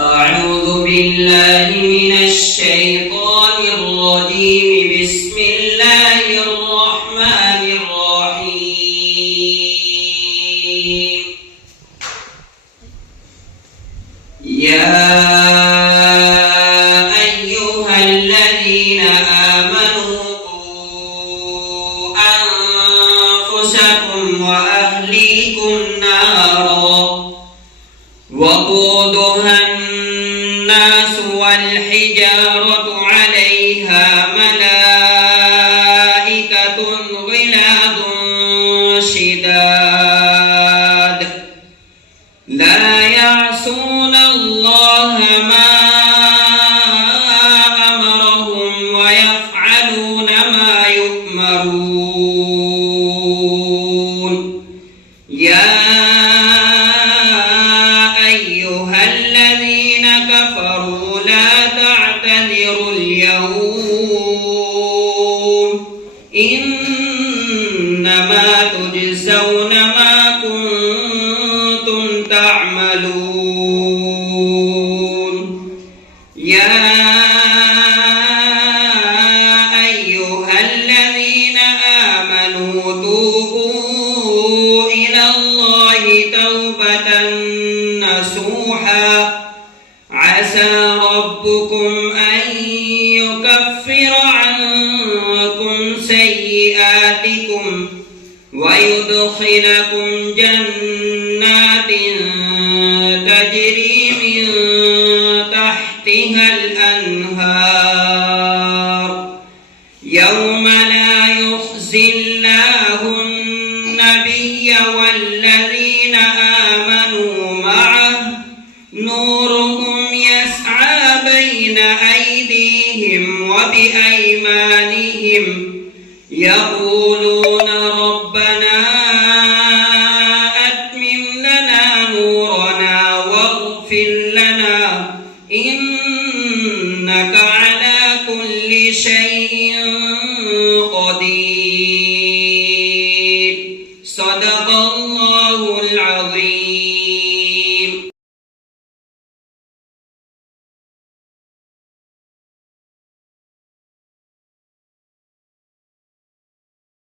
أعوذ بالله من الشيطان الرجيم. بسم الله الرحمن الرحيم. يا أيها الذين آمنوا قوا أنفسكم وأهليكم نارا وقودها الناس والحجارة عليها ملائكة غلاظ شداد لا يعصون الله ما أمرهم ويفعلون ما يؤمرون. يا أيها الذين كفروا لا تعتذروا اليوم إنما تجزون ما كنتم تعملون. يا أيها الذين آمنوا توبوا إلى الله توبة نصوحا عسى ربكم أن يكفر عنكم سيئاتكم ويدخلكم جنات تجري من تحتها الأنهار يوم لا يخزي الله النبي والذين آمنوا معه نورهم يسعى بين أيديهم وبأيمانهم يقولون ربنا أتمم لنا نورنا واغفر لنا إنك على كل شيء